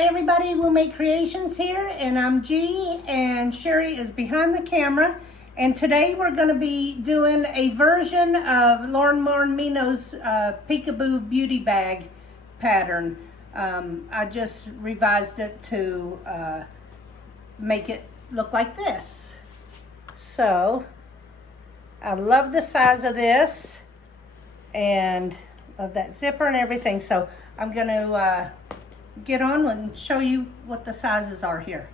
Hey everybody, We'll Make Creations here, and I'm G, and Sherry is behind the camera. And today we're going to be doing a version of Lauren Mormino's Peekaboo Beauty Bag pattern. I just revised it to make it look like this. So, I love the size of this, and love that zipper and everything. So, I'm going to get on and show you what the sizes are here.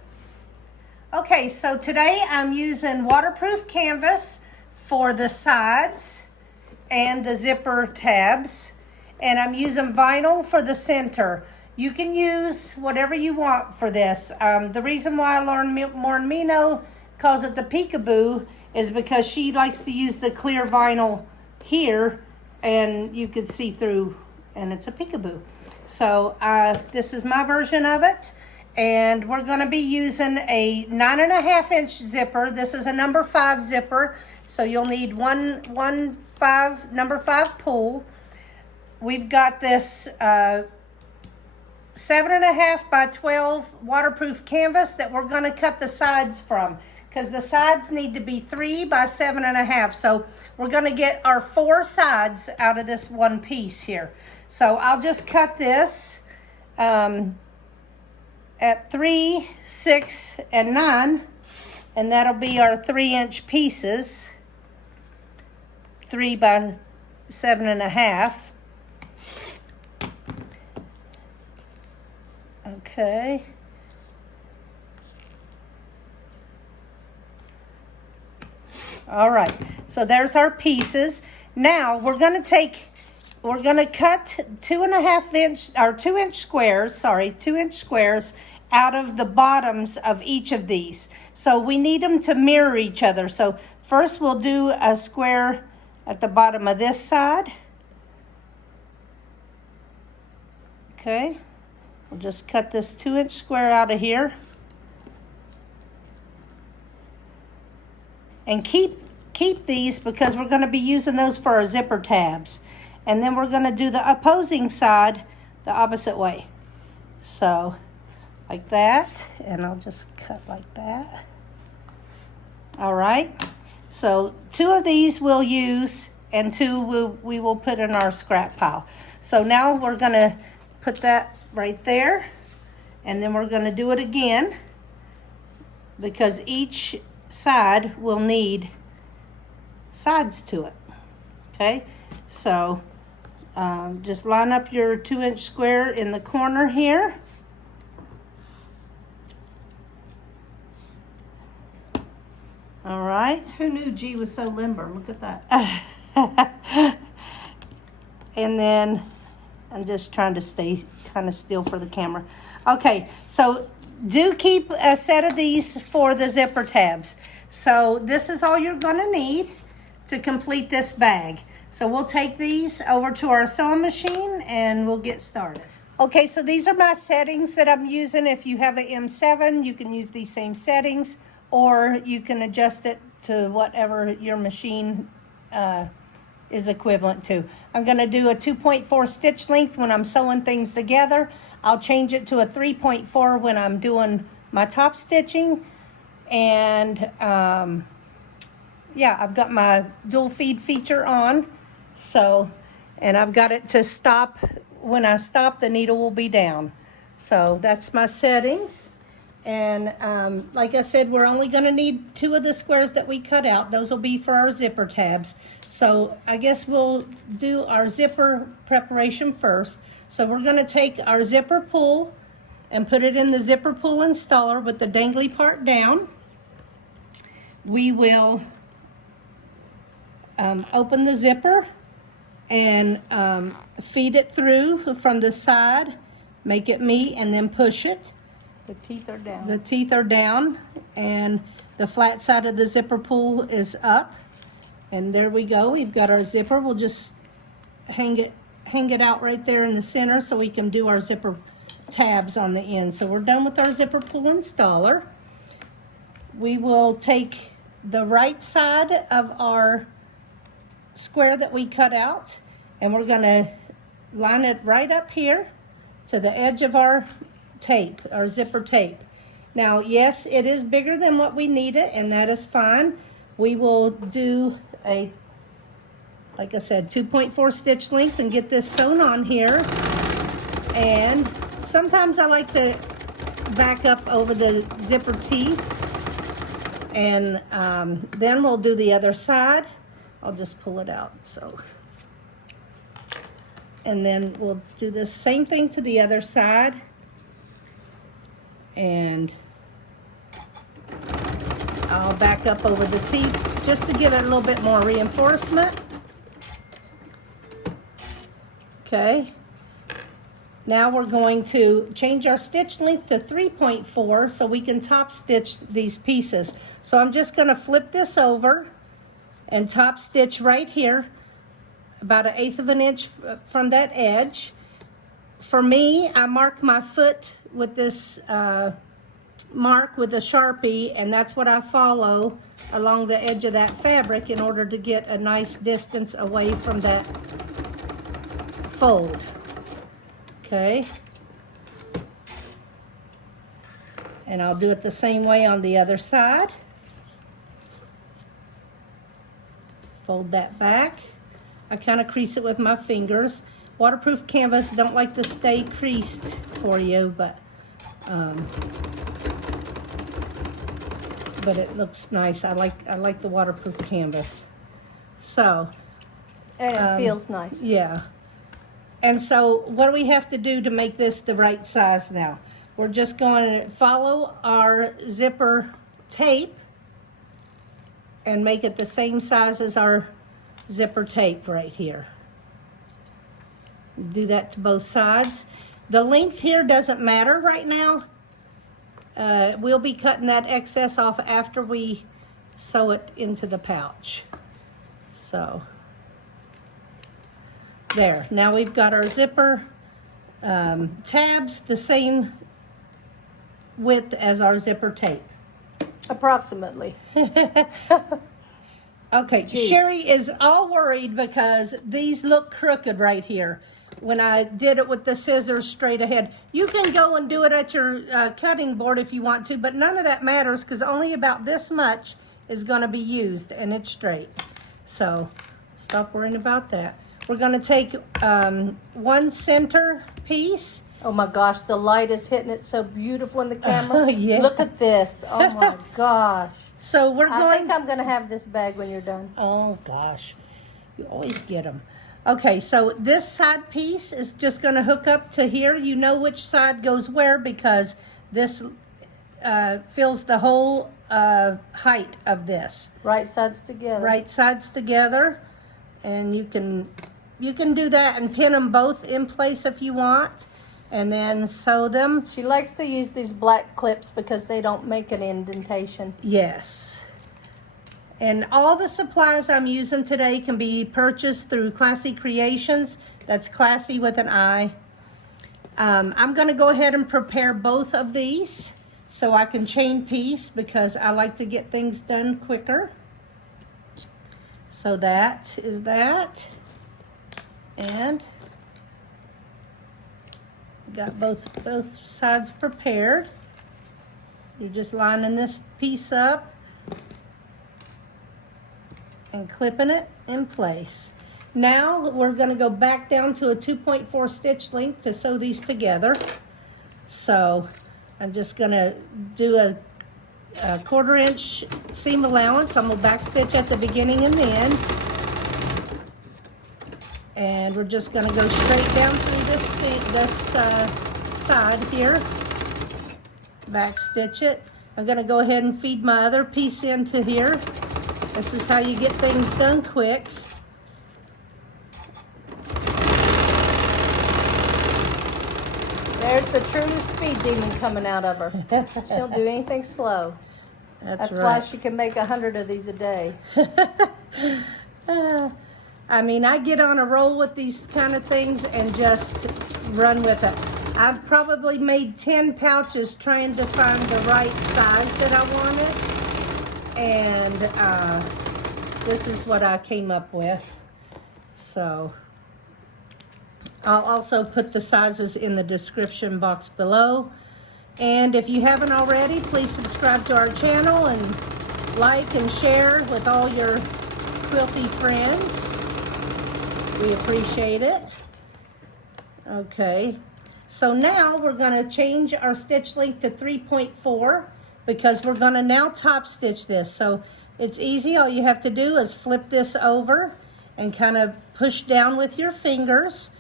Okay, so today I'm using waterproof canvas for the sides and the zipper tabs, and I'm using vinyl for the center. You can use whatever you want for this. The reason why Lauren Mormino calls it the Peekaboo is because she likes to use the clear vinyl here, and you can see through, and it's a peekaboo. So this is my version of it, and we're going to be using a 9.5 inch zipper. This is a number 5 zipper, so you'll need number 5 pull. We've got this 7.5 by 12 waterproof canvas that we're going to cut the sides from, because the sides need to be 3 by 7.5. So we're going to get our 4 sides out of this one piece here. So I'll just cut this at 3, 6, and 9, and that'll be our 3-inch pieces, 3 by 7.5. Okay. All right, so there's our pieces. Now we're going to cut 2-inch squares, 2-inch squares out of the bottoms of each of these. So we need them to mirror each other. So first we'll do a square at the bottom of this side. Okay, we'll just cut this 2-inch square out of here. And keep these, because we're going to be using those for our zipper tabs. And then we're going to do the opposing side the opposite way. So, like that. And I'll just cut like that. All right. So, 2 of these we'll use, and 2 we will put in our scrap pile. So, now we're going to put that right there. And then we're going to do it again, because each side will need sides to it. Okay. So, just line up your 2-inch square in the corner here. All right. Who knew G was so limber? Look at that. And then I'm just trying to stay kind of still for the camera. Okay, so do keep a set of these for the zipper tabs. So this is all you're going to need to complete this bag. So we'll take these over to our sewing machine and we'll get started. Okay, so these are my settings that I'm using. If you have an M7, you can use these same settings, or you can adjust it to whatever your machine is equivalent to. I'm going to do a 2.4 stitch length when I'm sewing things together. I'll change it to a 3.4 when I'm doing my top stitching. And yeah, I've got my dual feed feature on. So, and I've got it to stop. When I stop, the needle will be down. So that's my settings. And like I said, we're only going to need 2 of the squares that we cut out. Those will be for our zipper tabs. So I guess we'll do our zipper preparation first. So we're going to take our zipper pull and put it in the zipper pull installer with the dangly part down. We will open the zipper and feed it through from the side, make it meet, and then push it. The teeth are down. The teeth are down, and the flat side of the zipper pull is up. And there we go. We've got our zipper. We'll just hang it out right there in the center so we can do our zipper tabs on the end. So we're done with our zipper pull installer. We will take the right side of our square that we cut out, and we're going to line it right up here to the edge of our tape, our zipper tape. Now, yes, it is bigger than what we need it, and that is fine. We will do a, like I said, 2.4 stitch length and get this sewn on here. And sometimes I like to back up over the zipper teeth, and then we'll do the other side. I'll just pull it out, so. And then we'll do the same thing to the other side. And I'll back up over the teeth just to give it a little bit more reinforcement. Okay. Now we're going to change our stitch length to 3.4 so we can top stitch these pieces. So I'm just going to flip this over and top stitch right here, about 1/8 of an inch from that edge. For me, I mark my foot with this mark with a Sharpie, and that's what I follow along the edge of that fabric in order to get a nice distance away from that fold. Okay. And I'll do it the same way on the other side. Fold that back. I kind of crease it with my fingers. Waterproof canvas don't like to stay creased for you, but it looks nice. I like the waterproof canvas. So, And it feels nice. yeah. And so what do we have to do to make this the right size now? We're just going to follow our zipper tape and make it the same size as our zipper tape right here. Do that to both sides. The length here doesn't matter right now. We'll be cutting that excess off after we sew it into the pouch. So, there. Now we've got our zipper tabs the same width as our zipper tape. Approximately. Okay, Gee. Sherry is all worried because these look crooked right here when I did it with the scissors straight ahead. You can go and do it at your cutting board if you want to, but none of that matters because only about this much is going to be used and it's straight. So stop worrying about that. We're going to take one center piece. Oh my gosh, the light is hitting it so beautiful in the camera. Yeah. Look at this. Oh my gosh. So we're I going... think I'm going to have this bag when you're done. Oh gosh, you always get them. Okay, so this side piece is just going to hook up to here. You know which side goes where because this fills the whole height of this. Right sides together. Right sides together, and you can do that and pin them both in place if you want, and then sew them. She likes to use these black clips because they don't make an indentation. Yes. And all the supplies I'm using today can be purchased through Classy Creations. That's Classy with an I. I'm going to go ahead and prepare both of these so I can chain piece because I like to get things done quicker. So that is that. And got both sides prepared. You're just lining this piece up and clipping it in place. Now we're going to go back down to a 2.4 stitch length to sew these together. So I'm just going to do a 1/4 inch seam allowance. I'm going to back stitch at the beginning and the end. And we're just going to go straight down through this side here. Back stitch it. I'm going to go ahead and feed my other piece into here. This is how you get things done quick. There's the true speed demon coming out of her. She'll do anything slow. That's right. why she can make 100 of these a day. I mean, I get on a roll with these kind of things and just run with it. I've probably made 10 pouches trying to find the right size that I wanted. And this is what I came up with. So I'll also put the sizes in the description box below. And if you haven't already, please subscribe to our channel and like and share with all your quilty friends. We appreciate it. Okay, so now we're going to change our stitch length to 3.4 because we're going to now top stitch this. So it's easy. All you have to do is flip this over and kind of push down with your fingers.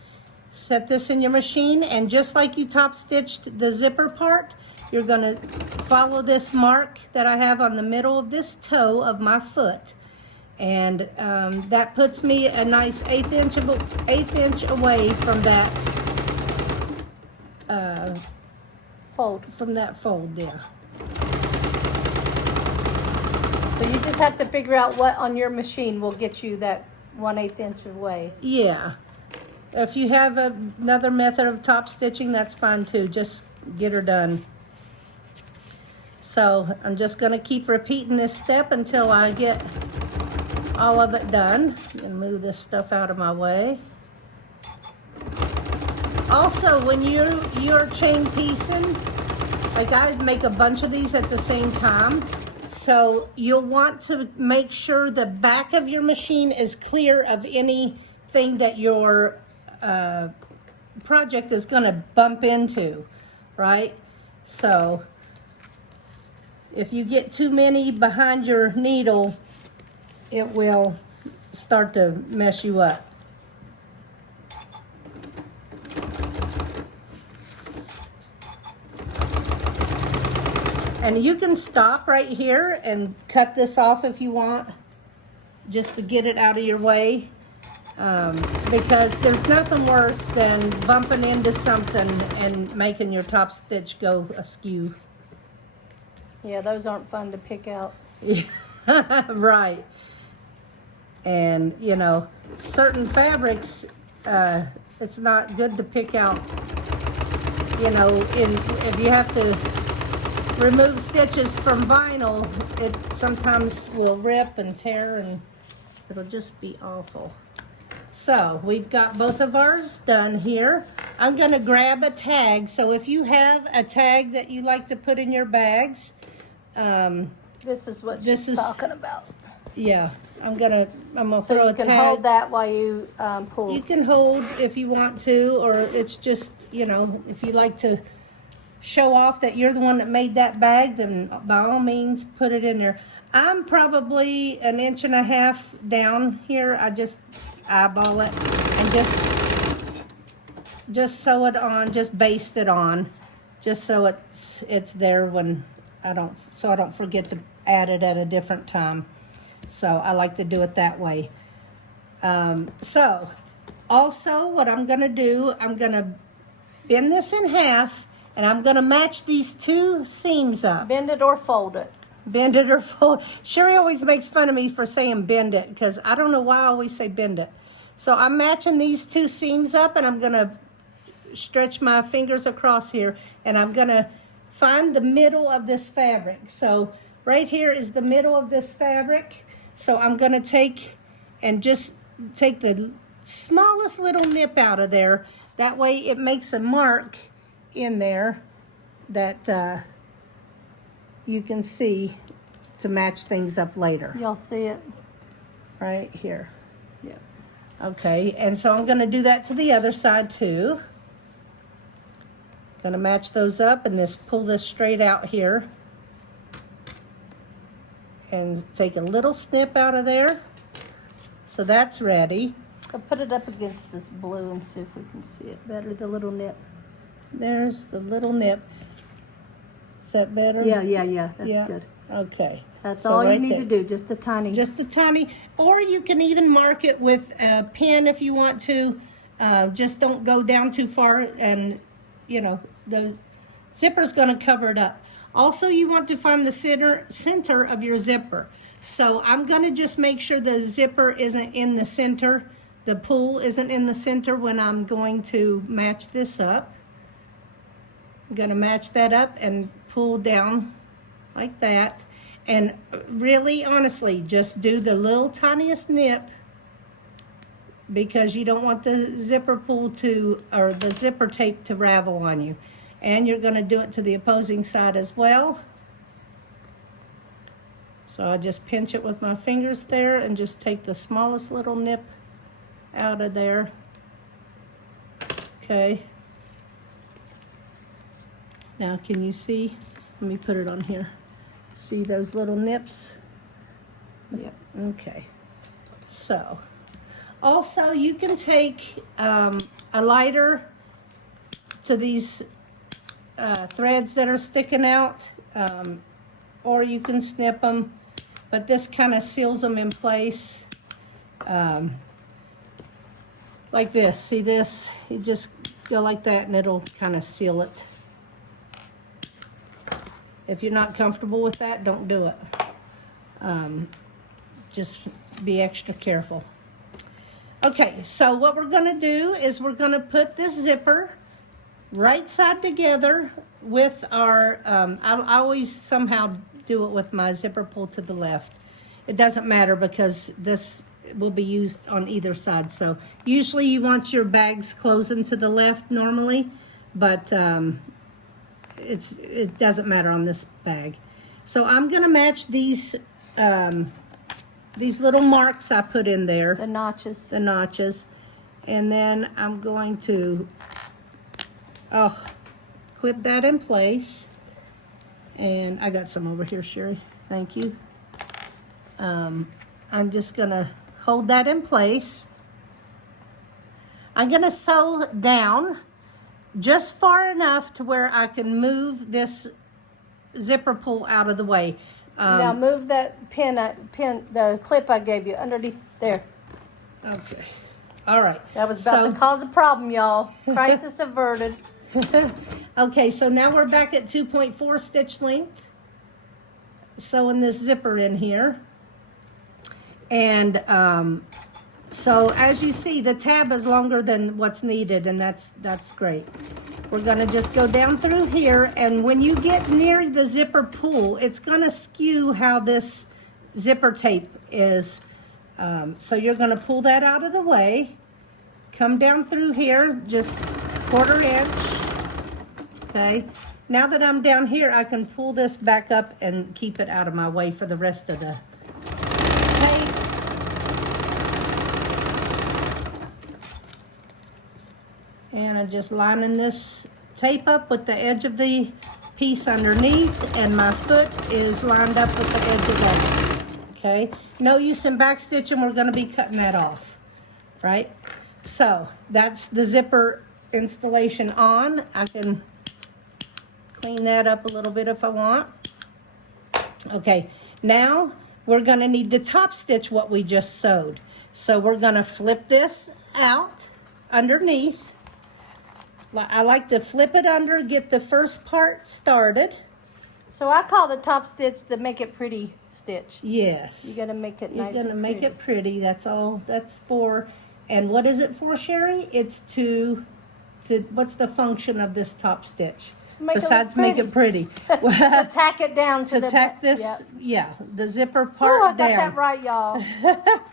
Set this in your machine, and just like you top stitched the zipper part, you're going to follow this mark that I have on the middle of this toe of my foot. And that puts me a nice eighth inch away from that Fold. From that fold, yeah. So you just have to figure out what on your machine will get you that 1/8 inch away. Yeah. If you have another method of top stitching, that's fine too. Just get her done. So I'm just going to keep repeating this step until I get all of it done. And move this stuff out of my way. Also, when you're chain piecing, like I make a bunch of these at the same time, so you'll want to make sure the back of your machine is clear of anything that your project is going to bump into, right? So if you get too many behind your needle, it will start to mess you up. And you can stop right here and cut this off if you want, just to get it out of your way. Because there's nothing worse than bumping into something and making your top stitch go askew. Yeah, those aren't fun to pick out. Right. And, you know, certain fabrics, it's not good to pick out, you know, if you have to remove stitches from vinyl, it sometimes will rip and tear and it'll just be awful. So we've got both of ours done here. I'm going to grab a tag. So if you have a tag that you like to put in your bags, this is what she's talking about. Yeah, I'm gonna So throw you a can tag. hold that while you pull. You can hold if you want to, or it's just, you know, if you like to show off that you're the one that made that bag, then by all means put it in there. I'm probably 1.5 inches down here. I just eyeball it and just sew it on, just baste it on, just so it's there when I don't forget to add it at a different time. So I like to do it that way. So also what I'm gonna do, I'm gonna bend this in half and I'm gonna match these two seams up. Bend it or fold it. Bend it or fold. Sherry always makes fun of me for saying bend it because I don't know why I always say bend it. So I'm matching these two seams up and I'm gonna stretch my fingers across here and I'm gonna find the middle of this fabric. So right here is the middle of this fabric. So I'm gonna take the smallest little nip out of there. That way it makes a mark in there that you can see to match things up later. Y'all see it? Right here. Yeah. Okay, and so I'm gonna do that to the other side too. Gonna match those up and pull this straight out here. And take a little snip out of there. So that's ready. I'll put it up against this blue and see if we can see it better, the little nip. There's the little nip. Is that better? Yeah, that's Yeah. good. Okay. That's So all you right need there. to do, just a tiny. Just a tiny, or you can even mark it with a pin if you want to. Just don't go down too far and, you know, the zipper's gonna cover it up. Also, you want to find the center of your zipper. So I'm gonna just make sure the zipper isn't in the center, the pull isn't in the center when I'm going to match this up. I'm gonna match that up and pull down like that. And really, honestly, just do the little tiniest nip because you don't want the zipper pull or the zipper tape to ravel on you. And you're gonna do it to the opposing side as well. So I just pinch it with my fingers there and just take the smallest little nip out of there. Okay. Now can you see? Let me put it on here. See those little nips? Yep, okay. So, also you can take a lighter to these threads that are sticking out, or you can snip them, but this kind of seals them in place. Like this, see this? You just go like that and it'll kind of seal it. If you're not comfortable with that, don't do it. Just be extra careful. Okay, so what we're gonna do is we're gonna put this zipper right side together with our, I always somehow do it with my zipper pull to the left. It doesn't matter because this will be used on either side. So usually you want your bags closing to the left normally, but it doesn't matter on this bag. So I'm gonna match these little marks I put in there. The notches. The notches. And then I'm going to clip that in place. And I got some over here, Sherry. Thank you. I'm just gonna hold that in place. I'm gonna sew down just far enough to where I can move this zipper pull out of the way. Now move that the clip I gave you underneath there. Okay. All right. That was about to cause a problem, y'all. Crisis averted. Okay, so now we're back at 2.4 stitch length. Sewing this zipper in here. And so as you see, the tab is longer than what's needed, and that's great. We're gonna just go down through here, and when you get near the zipper pull, it's gonna skew how this zipper tape is. So you're gonna pull that out of the way, come down through here, just 1/4 inch, okay? Now that I'm down here, I can pull this back up and keep it out of my way for the rest of the tape. And I'm just lining this tape up with the edge of the piece underneath, and my foot is lined up with the edge of that. Okay, no use in back stitching, we're gonna be cutting that off, right? So that's the zipper installation on. I can clean that up a little bit if I want. Okay, now we're gonna need to top stitch what we just sewed. So we're gonna flip this out underneath. I like to flip it under, get the first part started. So I call the top stitch to make it pretty stitch. Yes. You gotta make it nice. You're gonna make it pretty. That's all that's for. And what is it for, Sherry? It's to what's the function of this top stitch? Besides make it pretty. To tack it down to the tack this, yep. yeah, the zipper part I got down. that right, y'all.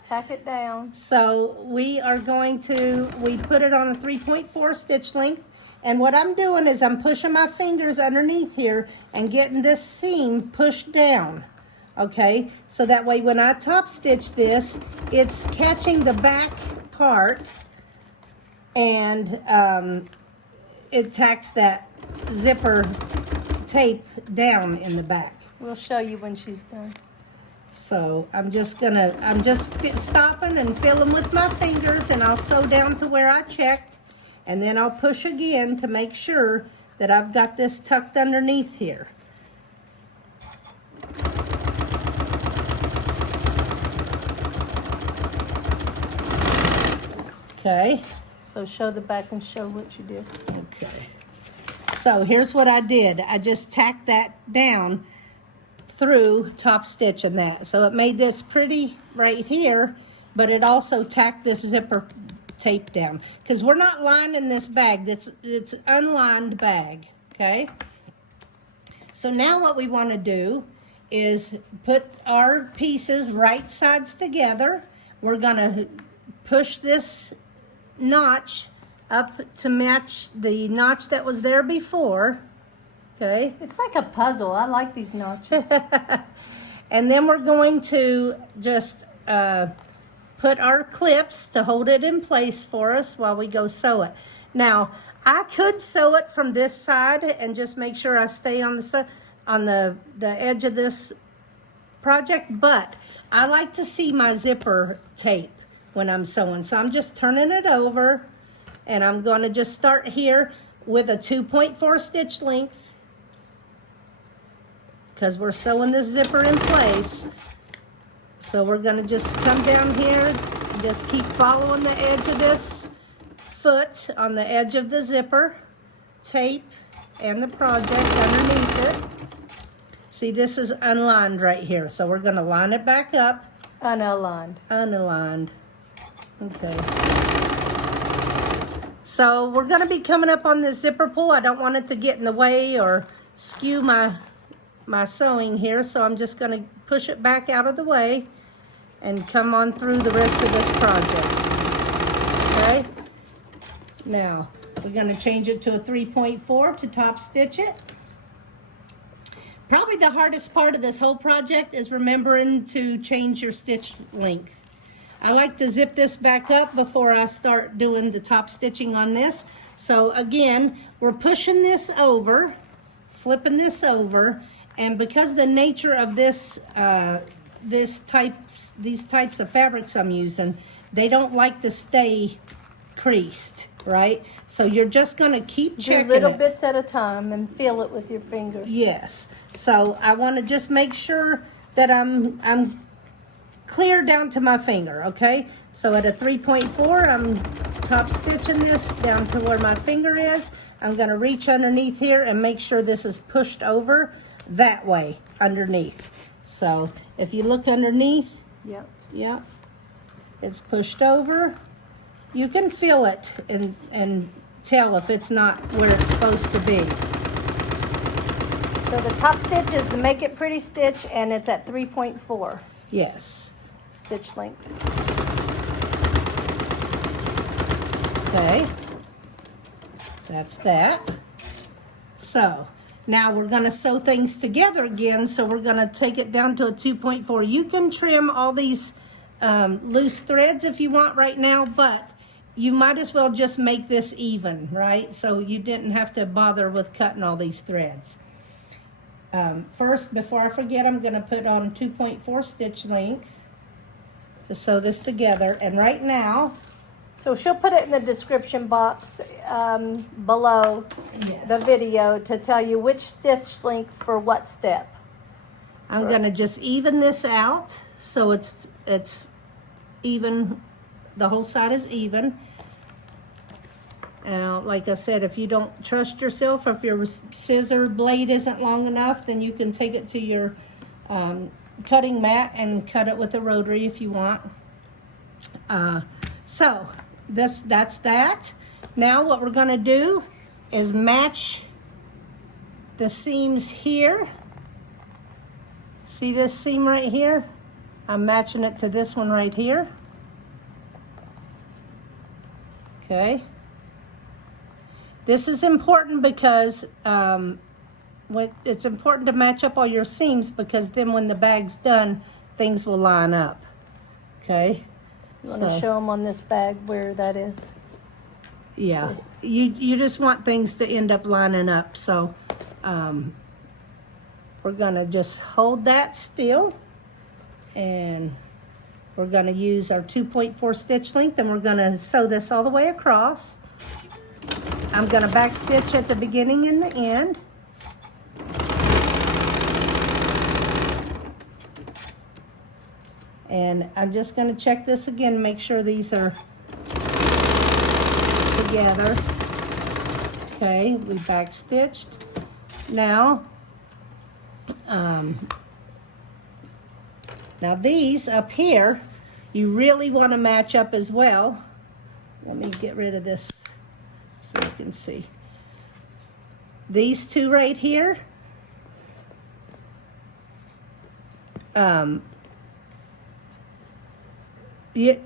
Tack it down. So we are going to, we put it on a 3.4 stitch length. And what I'm doing is I'm pushing my fingers underneath here and getting this seam pushed down. Okay, so that way when I top stitch this, it's catching the back part, and it tacks that zipper tape down in the back. We'll show you when she's done. So I'm just stopping and filling with my fingers, and I'll sew down to where I checked, and then I'll push again to make sure that I've got this tucked underneath here. Okay. So show the back and show what you did. Okay. So here's what I did. I just tacked that down through top stitch and that. So it made this pretty right here, but it also tacked this zipper tape down. Because we're not lining this bag. It's unlined bag. Okay. So now what we want to do is put our pieces right sides together. We're going to push this notch up to match the notch that was there before. Okay. It's like a puzzle. I like these notches. And then we're going to just put our clips to hold it in place for us while we go sew it. Now, I could sew it from this side and just make sure I stay on the edge of this project, but I like to see my zipper tape when I'm sewing. So I'm just turning it over, and I'm going to just start here with a 2.4 stitch length because we're sewing this zipper in place. So we're going to just come down here and just keep following the edge of this foot on the edge of the zipper tape and the project underneath it. See, this is unlined right here, so we're going to line it back up. Unaligned. Unaligned. Okay. So we're going to be coming up on this zipper pull. I don't want it to get in the way or skew my sewing here, so I'm just going to push it back out of the way and come on through the rest of this project. Okay? Now, we're going to change it to a 3.4 to top stitch it. Probably the hardest part of this whole project is remembering to change your stitch length. I like to zip this back up before I start doing the top stitching on this. So again, we're pushing this over, flipping this over, and because the nature of this, these types of fabrics I'm using, they don't like to stay creased, right? So you're just going to keep checking Do little it. bits at a time and feel it with your fingers. Yes. So I want to just make sure that I'm clear down to my finger, okay? So at a 3.4, I'm top stitching this down to where my finger is. I'm going to reach underneath here and make sure this is pushed over that way underneath. So if you look underneath, Yep. it's pushed over. You can feel it and tell if it's not where it's supposed to be. So the top stitch is the Make It Pretty stitch, and it's at 3.4 Yes. stitch length. Okay. That's that. So now we're going to sew things together again. So we're going to take it down to a 2.4. You can trim all these loose threads if you want right now, but you might as well just make this even, right? So you didn't have to bother with cutting all these threads. First, before I forget, I'm going to put on 2.4 stitch length to sew this together. And right now, So she'll put it in the description box below the video to tell you which stitch length for what step. I'm going to just even this out so it's even, the whole side is even. Now, like I said, if you don't trust yourself, or if your scissor blade isn't long enough, then you can take it to your cutting mat and cut it with a rotary if you want. So that's that. Now what we're going to do is match the seams here. See this seam right here? I'm matching it to this one right here. Okay. This is important because it's important to match up all your seams, because then when the bag's done, things will line up. Okay. You want to show them on this bag where that is? Yeah. You just want things to end up lining up. So we're going to just hold that still, and we're going to use our 2.4 stitch length, and we're going to sew this all the way across. I'm going to back stitch at the beginning and the end. And I'm just going to check this again, make sure these are together. Okay, we back stitched. Now, now these up here, you really want to match up as well. Let me get rid of this so you can see. These two right here, it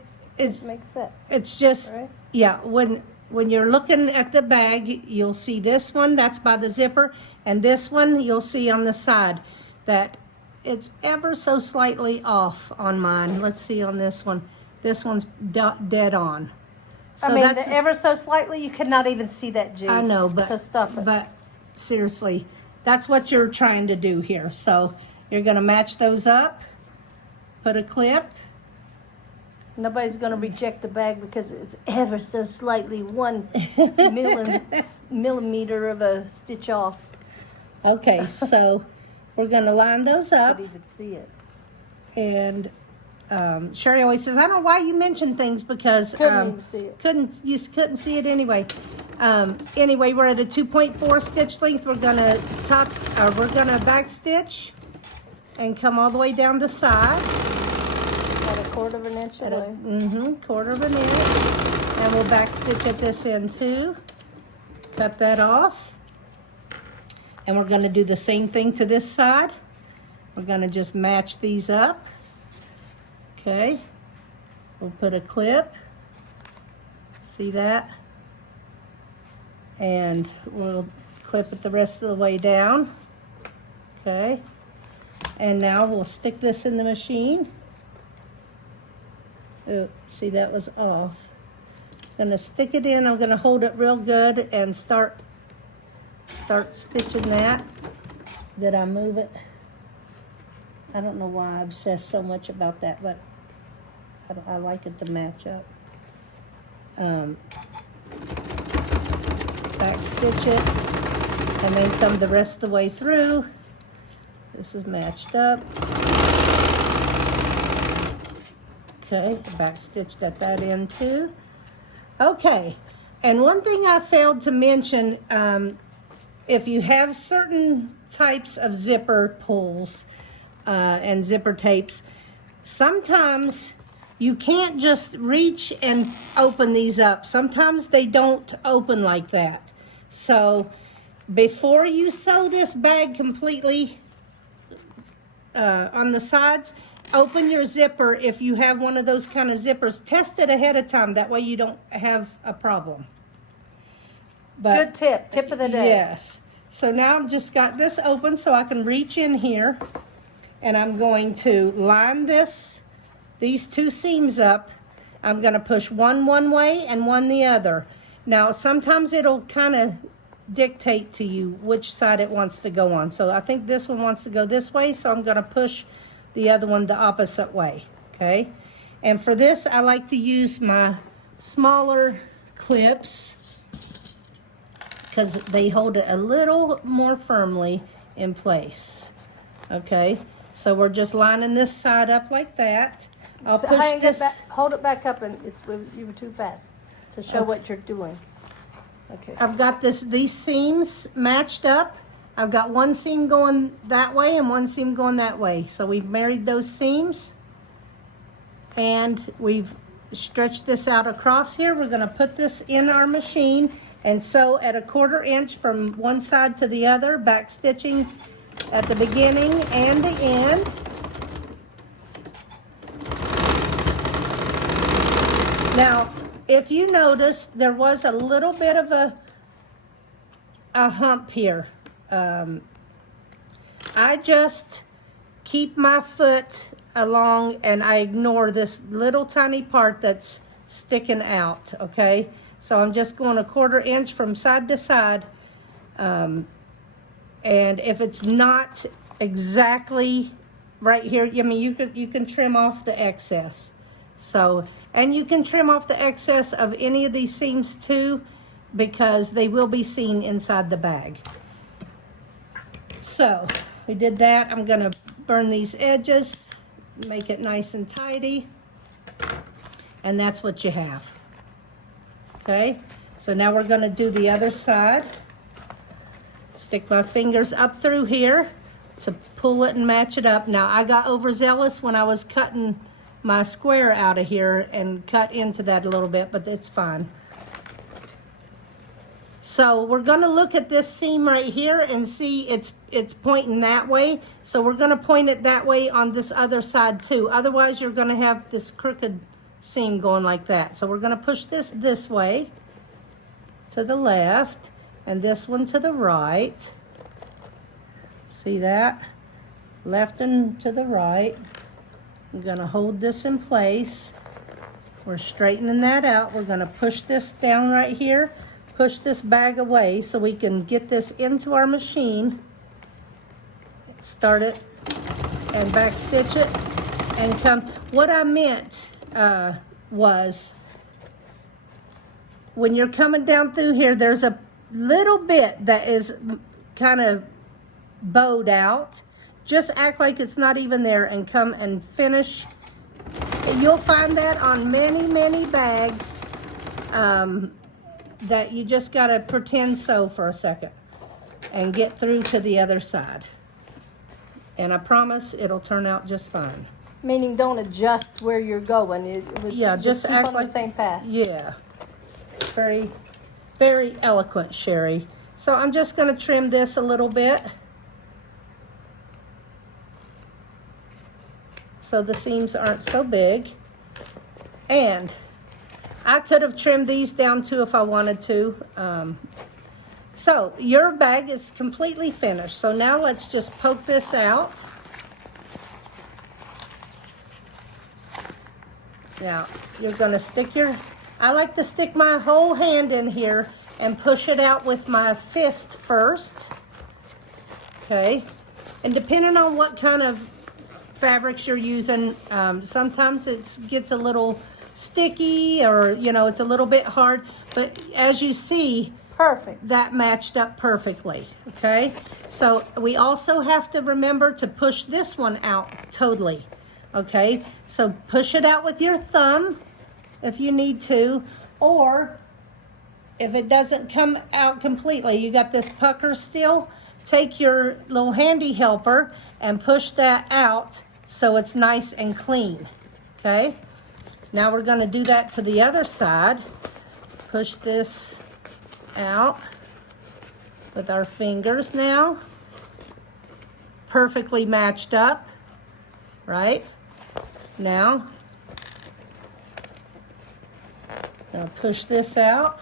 Makes that it's just right? yeah, when when you're looking at the bag, you'll see this one, that's by the zipper, and this one you'll see on the side that it's ever so slightly off on mine. Let's see on this one. This one's dead on. So I mean, that's ever so slightly, you could not even see that, G. I know, but so stop it. But seriously, that's what you're trying to do here. So you're going to match those up. Put a clip. Nobody's going to reject the bag because it's ever so slightly 1 millimeter of a stitch off. Okay, so we're going to line those I up. couldn't even see it. And Sherry always says, I don't know why you mention things because Couldn't even see it. you couldn't see it anyway. Anyway, we're at a 2.4 stitch length. We're gonna back stitch and come all the way down the side. About a quarter of an inch away. Quarter of an inch, and we'll back stitch at this end too. Cut that off, and we're gonna do the same thing to this side. We're gonna just match these up. Okay, we'll put a clip, see that? And we'll clip it the rest of the way down. Okay, and now we'll stick this in the machine. Oh, see, that was off. Gonna stick it in, I'm gonna hold it real good and start stitching that. Did I move it? I don't know why I obsess so much about that, but I like it to match up. Back stitch it, and then come the rest of the way through. This is matched up. Okay, back stitched at that end too. Okay, and one thing I failed to mention, if you have certain types of zipper pulls and zipper tapes, sometimes you can't just reach and open these up. Sometimes they don't open like that. So before you sew this bag completely on the sides, open your zipper. If you have one of those kind of zippers, test it ahead of time. That way you don't have a problem. But, Good tip of the day. Yes. So now I've just got this open so I can reach in here, and I'm going to line these two seams up. I'm going to push one way and one the other. Now sometimes it'll kind of dictate to you which side it wants to go on. So I think this one wants to go this way, so I'm going to push the other one the opposite way. Okay, and for this I like to use my smaller clips because they hold it a little more firmly in place. Okay, so we're just lining this side up like that. I'll push this. Hold it back up, and you were too fast to show what you're doing. Okay. I've got these seams matched up. I've got one seam going that way and one seam going that way. So we've married those seams, and we've stretched this out across here. We're going to put this in our machine and sew at a 1/4 inch from one side to the other, back stitching at the beginning and the end. Now, if you notice, there was a little bit of a hump here. I just keep my foot along and I ignore this little tiny part that's sticking out, okay? So I'm just going a 1/4 inch from side to side. And if it's not exactly right here, I mean, you can trim off the excess. So, and you can trim off the excess of any of these seams too, because they will be seen inside the bag. So we did that. I'm gonna burn these edges, make it nice and tidy, and that's what you have. Okay, so now we're gonna do the other side. Stick my fingers up through here to pull it and match it up. Now I got overzealous when I was cutting my square out of here and cut into that a little bit, but it's fine. So we're gonna look at this seam right here and see it's pointing that way. So we're gonna point it that way on this other side too. Otherwise you're gonna have this crooked seam going like that. So we're gonna push this way. to the left and this one to the right. See that? Left and to the right. I'm gonna hold this in place. We're straightening that out. We're gonna push this down right here, push this bag away so we can get this into our machine. Start it and back stitch it and come. What I meant was when you're coming down through here, there's a little bit that is kind of bowed out. Just act like it's not even there and come and finish. You'll find that on many bags that you just gotta pretend sew for a second and get through to the other side. And I promise it'll turn out just fine. Meaning don't adjust where you're going. It was, Yeah, just keep act on like the same path. Yeah, very eloquent, Sherry. So I'm just gonna trim this a little bit so the seams aren't so big. And I could have trimmed these down too if I wanted to. So your bag is completely finished. So now let's just poke this out. Now you're gonna stick I like to stick my whole hand in here and push it out with my fist first. Okay, and depending on what kind of fabrics you're using, sometimes it gets a little sticky or it's a little bit hard, but as you see, perfect, that matched up perfectly. Okay, so we also have to remember to push this one out totally. Okay, so push it out with your thumb if you need to, or if it doesn't come out completely, you got this pucker still, take your little handy helper and push that out so it's nice and clean. Okay, now we're going to do that to the other side. Push this out with our fingers now. Perfectly matched up, right? Now, I'll push this out.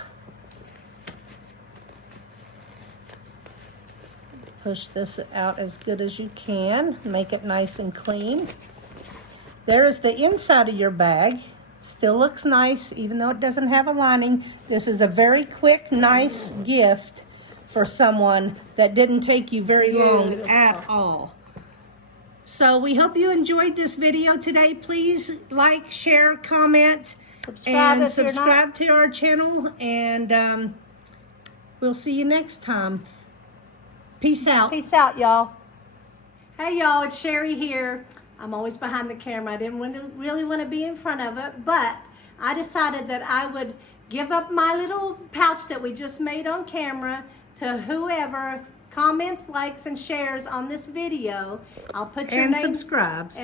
Push this out as good as you can. Make it nice and clean. There is the inside of your bag. Still looks nice, even though it doesn't have a lining. This is a very quick, nice gift for someone that didn't take you very long at all. So we hope you enjoyed this video today. Please like, share, comment, and subscribe to our channel. And we'll see you next time. Peace out. Peace out, y'all. Hey y'all, it's Sherry here. I'm always behind the camera. I didn't really want to be in front of it, but I decided that I would give up my little pouch that we just made on camera to whoever comments, likes, and shares on this video. I'll put your name. And subscribes.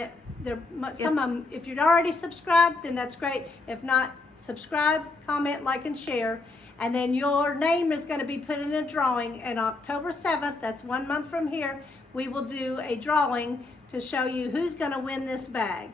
Some of them, if you'd already subscribed, then that's great. If not, subscribe, comment, like, and share. And then your name is going to be put in a drawing. And October 7th, that's 1 month from here, we will do a drawing to show you who's going to win this bag.